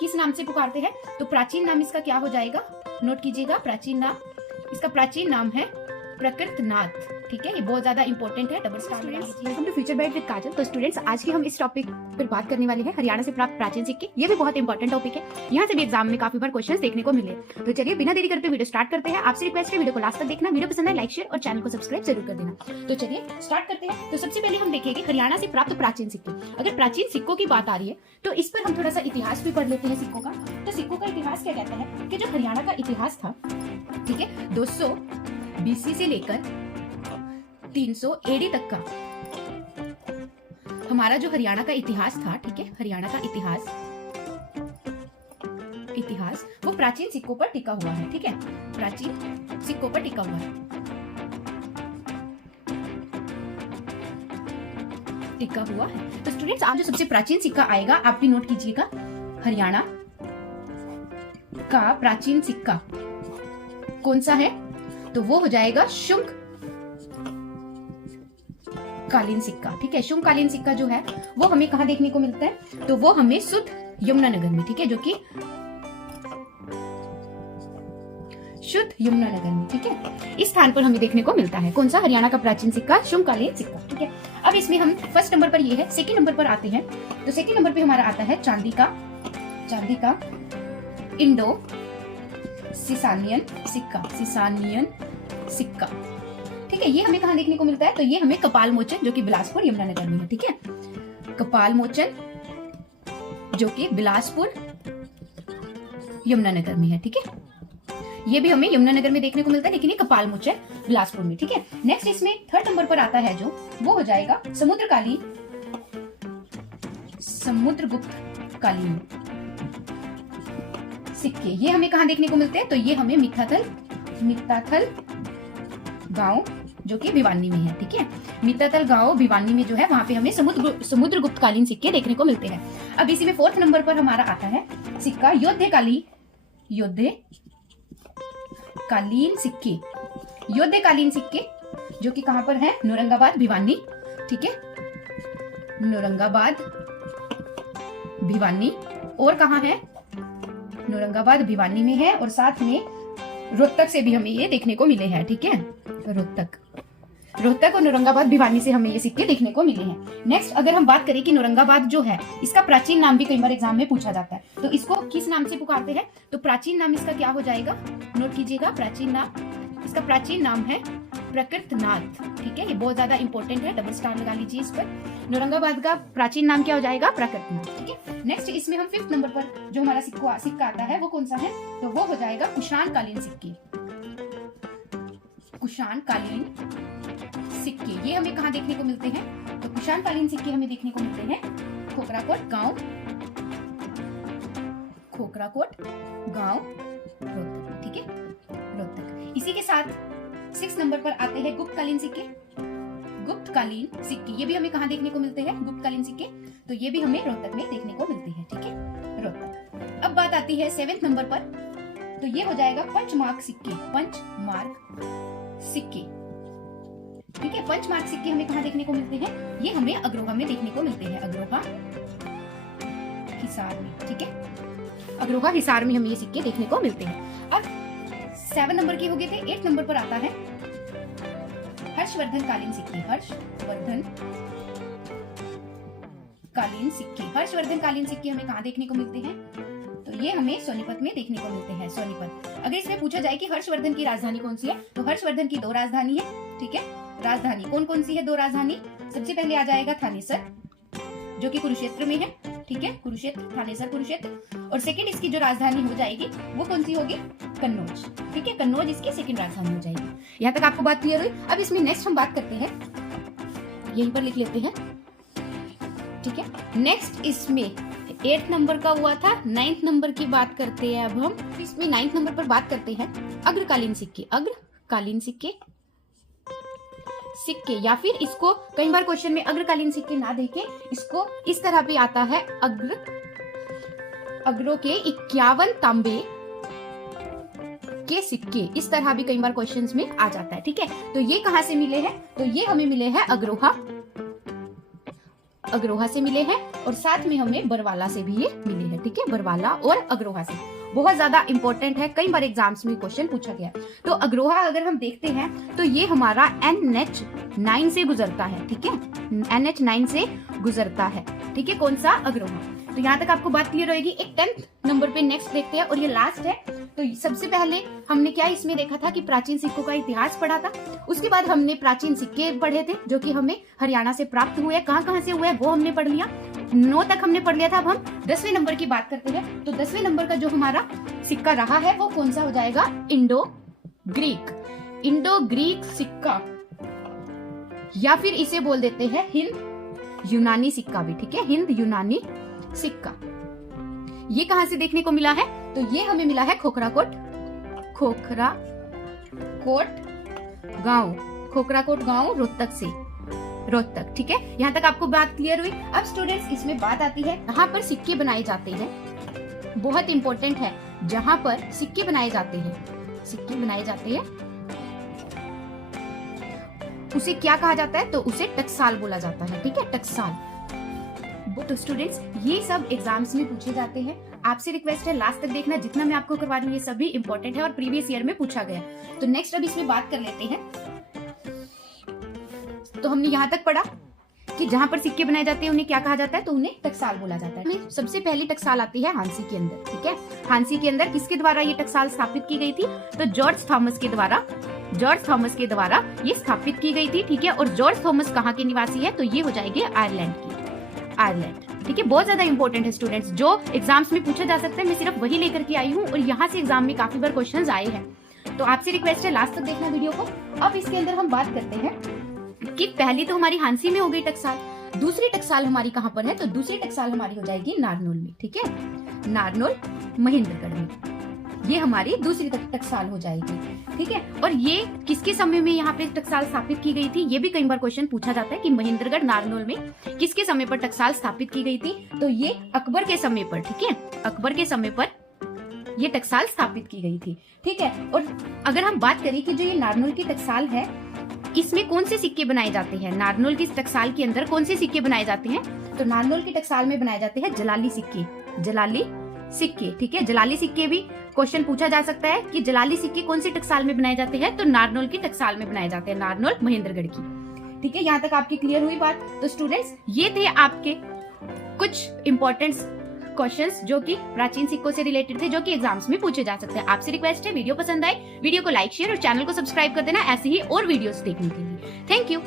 किस नाम से पुकारते हैं? तो प्राचीन नाम इसका क्या हो जाएगा? नोट कीजिएगा, प्राचीन नाम, इसका प्राचीन नाम है प्रकृतनाथ। ठीक है, ये बहुत ज्यादा इंपॉर्टेंट है, डबल स्टार लगा लीजिए। Welcome to Future Byte with Kajal. तो स्टूडेंट्स, आज की हम इस टॉपिक पर बात करने वाले हैं हरियाणा से प्राप्त प्राचीन सिक्के। ये भी बहुत इंपॉर्टेंट टॉपिक है, यहाँ से भी एग्जाम में काफी बार क्वेश्चंस देखने को मिले। तो चलिए बिना देरी करते वीडियो स्टार्ट करते हैं। आपसे रिक्वेस्ट है वीडियो को लास्ट तक देखना, वीडियो पसंद है लाइक शेयर और चैनल को सब्सक्राइब जरूर कर देना। तो चलिए स्टार्ट करते हैं। तो सबसे पहले हम देखेंगे हरियाणा से प्राप्त प्राचीन सिक्के। अगर प्राचीन सिक्कों की बात आ रही है तो इस पर हम थोड़ा सा इतिहास भी पढ़ लेते हैं सिक्कों का। तो सिक्कों का इतिहास क्या कहता है कि जो हरियाणा का इतिहास था, ठीक है, 200 BC से लेकर 300 AD तक का हमारा जो हरियाणा का इतिहास था, ठीक है, हरियाणा का इतिहास वो प्राचीन सिक्कों पर टिका हुआ है। ठीक है, प्राचीन सिक्कों पर टिका हुआ है, टिका हुआ है। तो स्टूडेंट्स, आप जो सबसे प्राचीन सिक्का आएगा आप भी नोट कीजिएगा। हरियाणा का प्राचीन सिक्का कौन सा है? तो वो हो जाएगा शुंग कालीन सिक्का। ठीक है, शुंग कालीन सिक्का जो है वो हमें कहाँ देखने को मिलता है? तो वो हमें शुद्ध यमुनानगर में, ठीक है, जो कि शुद्ध यमुनानगर में, ठीक है, इस स्थान पर हमें देखने को मिलता है। कौन सा? हरियाणा का प्राचीन सिक्का, शुंग कालीन सिक्का। ठीक है, अब इसमें हम फर्स्ट नंबर पर ये है। सेकंड नंबर पर आते हैं तो सेकंड नंबर पे हमारा आता है चांदी का इंडो सिसानियन सिक्का। ठीक है, ये हमें कहाँ देखने को मिलता है? तो ये हमें कपाल मोचन, जो कि बिलासपुर यमुनानगर में है। ठीक है, कपाल मोचन जो कि बिलासपुर यमुनानगर में है। ठीक है, ये भी हमें यमुनानगर में देखने को मिलता है, लेकिन ये कपाल मोचन बिलासपुर में। ठीक है, नेक्स्ट इसमें थर्ड नंबर पर आता है जो वो हो जाएगा समुद्रगुप्त कालीन सिक्के। ये हमें कहाँ देखने को मिलते हैं? तो ये हमें मित्ताथल गांव जो कि भिवानी में है। ठीक है, मित्ताथल गांव भिवानी में जो है वहां पे हमें समुद्रगुप्त कालीन सिक्के देखने को मिलते हैं। अब इसी में फोर्थ नंबर पर हमारा आता है सिक्का योद्धे कालीन सिक्के जो कि कहां पर है? नौरंगाबाद भिवानी। ठीक है, नौरंगाबाद भिवानी, और कहां है? नौरंगाबाद भिवानी में है, और साथ में रोहतक से भी हमें ये देखने को मिले हैं। ठीक है, रोहतक और नौरंगाबाद भिवानी से हमें ये सिक्के देखने को मिले हैं। नेक्स्ट, अगर हम बात करें कि नौरंगाबाद जो है इसका प्राचीन नाम भी कई बार एग्जाम में पूछा जाता है, तो इसको किस नाम से पुकारते हैं? तो प्राचीन नाम इसका क्या हो जाएगा? नोट कीजिएगा, प्राचीन नाम, इसका प्राचीन नाम है प्रकृतनाथ। ठीक है, ये बहुत ज्यादा इंपॉर्टेंट है, डबल स्टार लगा लीजिए इस पर। नौरंगाबाद का प्राचीन नाम क्या हो जाएगा? प्रकृतनाथ। ठीक है, नेक्स्ट इसमें हम फिफ्थ नंबर पर जो हमारा सिक्का आता है वो कौन सा है? तो वो हो जाएगा कुषाण कालीन सिक्के। ये हमें कहाँ देखने को मिलते हैं? तो कुषाण कालीन सिक्के हमें देखने को मिलते हैं खोखराकोट गांव रोहतक। ठीक है, रोहतक। इसी के साथ 6 नंबर पर आते हैं गुप्त कालीन सिक्के। ये भी हमें कहाँ देखने को मिलते हैं? गुप्त कालीन सिक्के, तो ये भी हमें रोहतक में देखने को मिलते हैं। ठीक है, रोहतक। अब बात आती है 7वें नंबर पर, तो ये हो जाएगा पंचमार्क सिक्के। ठीक है, पंचमार्क सिक्के हमें कहाँ देखने को मिलते हैं? ये हमें अग्रोहा में देखने को मिलते हैं, अग्रोहा हिसार में। ठीक है, अग्रोहा हिसार में हमें ये सिक्के देखने को मिलते हैं। अब 7 नंबर के हो गए थे। 8 नंबर पर आता है हर्षवर्धन कालीन सिक्के। हर्षवर्धन कालीन सिक्के हमें कहाँ देखने को मिलते हैं? तो ये हमें सोनीपत में देखने को मिलते हैं, सोनीपत। अगर इसमें पूछा जाए कि हर्षवर्धन की राजधानी कौन सी है, तो हर्षवर्धन की 2 राजधानी है। ठीक है, राजधानी कौन सी है? 2 राजधानी। सबसे पहले आ जाएगा थानेसर जो कि कुरुक्षेत्र में है। ठीक है, कुरुक्षेत्र। और सेकंड इसकी जो राजधानी हो जाएगी वो कौन सी होगी? कन्नौज। ठीक है, कन्नौज इसकी सेकंड राजधानी हो जाएगी। यहाँ तक आपको बात क्लियर हुई? अब इसमें नेक्स्ट हम बात करते हैं, यहीं पर लिख लेते हैं। ठीक है, नेक्स्ट इसमें 8 नंबर का हुआ था, 9th नंबर की बात करते हैं। अब हम इसमें 9th नंबर पर बात करते हैं अग्रकालीन सिक्के, या फिर इसको कई बार क्वेश्चन में अग्रकालीन सिक्के ना देके इसको इस तरह भी आता है अग्रों के 51 तांबे के सिक्के। इस तरह भी कई बार क्वेश्चंस में आ जाता है। ठीक है, तो ये कहां से मिले हैं? तो ये हमें मिले हैं अग्रोहा से मिले हैं और साथ में हमें बरवाला से भी ये मिले हैं। ठीक है, बरवाला और अग्रोहा से। बहुत ज्यादा इंपॉर्टेंट है, कई बार एग्जाम्स में क्वेश्चन पूछा गया। तो अग्रोहा अगर हम देखते हैं तो ये हमारा NH9 से गुजरता है। ठीक है, NH9 से गुजरता है। ठीक है, कौन सा? अग्रोहा। तो यहाँ तक आपको बात क्लियर होगी। एक 10th नंबर पे नेक्स्ट देखते हैं और ये लास्ट है। तो सबसे पहले हमने क्या इसमें देखा था कि प्राचीन सिक्कों का इतिहास पढ़ा था। उसके बाद हमने प्राचीन सिक्के पढ़े थे जो कि हमें हरियाणा से प्राप्त हुए। कहाँ से हुए वो हमने पढ़ लिया। 9 तक हमने पढ़ लिया था। अब हम 10वें नंबर की बात करते हैं। तो 10वें नंबर का जो हमारा सिक्का रहा है वो कौन सा हो जाएगा? इंडो ग्रीक सिक्का, या फिर इसे बोल देते हैं हिंद यूनानी सिक्का भी। ठीक है, हिंद यूनानी सिक्का। ये कहां से देखने को मिला है? तो ये हमें मिला है खोखराकोट गांव रोहतक। ठीक है, यहाँ तक आपको बात क्लियर हुई। अब स्टूडेंट्स इसमें बात आती है जहाँ पर सिक्के बनाए जाते हैं। बहुत इंपॉर्टेंट है, जहाँ पर सिक्के बनाए जाते हैं उसे क्या कहा जाता है? तो उसे टकसाल बोला जाता है। ठीक है, टकसाल। तो स्टूडेंट्स ये सब एग्जाम्स में पूछे जाते हैं। आपसे रिक्वेस्ट है लास्ट तक देखना, जितना मैं आपको करवा रही हूँ ये सभी इंपॉर्टेंट है और प्रीवियस ईयर में पूछा गया। तो नेक्स्ट अब इसमें बात कर लेते हैं। तो हमने यहाँ तक पढ़ा कि जहां पर सिक्के बनाए जाते हैं उन्हें क्या कहा जाता है? तो उन्हें टकसाल बोला जाता है। सबसे पहली टकसाल आती है हांसी के अंदर। ठीक है, हांसी के अंदर किसके द्वारा ये टकसाल स्थापित की गई थी? तो जॉर्ज थॉमस के द्वारा ये स्थापित की गई थी। ठीक है, और जॉर्ज थॉमस कहाँ के निवासी है? तो ये हो जाएंगे आयरलैंड। ठीक है, बहुत ज्यादा इंपॉर्टेंट है स्टूडेंट्स, जो एग्जाम्स में पूछा जा सकता है। मैं सिर्फ वही लेकर के आई हूँ और यहाँ से एग्जाम में काफी बार क्वेश्चंस आए हैं। तो आपसे रिक्वेस्ट है लास्ट तक देखना वीडियो को। अब इसके अंदर हम बात करते हैं कि पहली तो हमारी हांसी में हो गई टकसाल, दूसरी टकसाल हमारी कहाँ पर है? तो दूसरी टकसाल हमारी हो जाएगी नारनौल में। ठीक है, नारनौल महेंद्रगढ़ में ये हमारी दूसरी टकसाल हो जाएगी। ठीक है, और ये किसके समय में यहाँ पे टकसाल स्थापित की गई थी? ये भी कई बार क्वेश्चन पूछा जाता है कि महेंद्रगढ़ नारनौल में किसके समय पर टकसाल स्थापित की गई थी? तो ये अकबर के समय पर। ठीक है, अकबर के समय पर ये टकसाल स्थापित की गई थी। ठीक है, और अगर हम बात करें कि जो ये नारनौल की टकसाल है इसमें कौन से सिक्के बनाए जाते हैं? नारनौल की टकसाल के अंदर कौन से सिक्के बनाए जाते हैं? तो नारनौल की टकसाल में बनाए जाते हैं जलाली सिक्के। ठीक है, जलाली सिक्के भी क्वेश्चन पूछा जा सकता है कि जलाली सिक्के कौन सी टकसाल में बनाए जाते हैं? तो नारनौल की टकसाल में बनाए जाते हैं, नारनौल महेंद्रगढ़ की। ठीक है, यहाँ तक आपकी क्लियर हुई बात। तो स्टूडेंट्स ये थे आपके कुछ इंपॉर्टेंट क्वेश्चंस जो कि प्राचीन सिक्कों से रिलेटेड थे, जो कि एग्जाम्स में पूछे जा सकते हैं। आपसे रिक्वेस्ट है वीडियो पसंद आए वीडियो को लाइक शेयर और चैनल को सब्सक्राइब कर देना ऐसे ही और वीडियोस देखने के लिए। Thank you.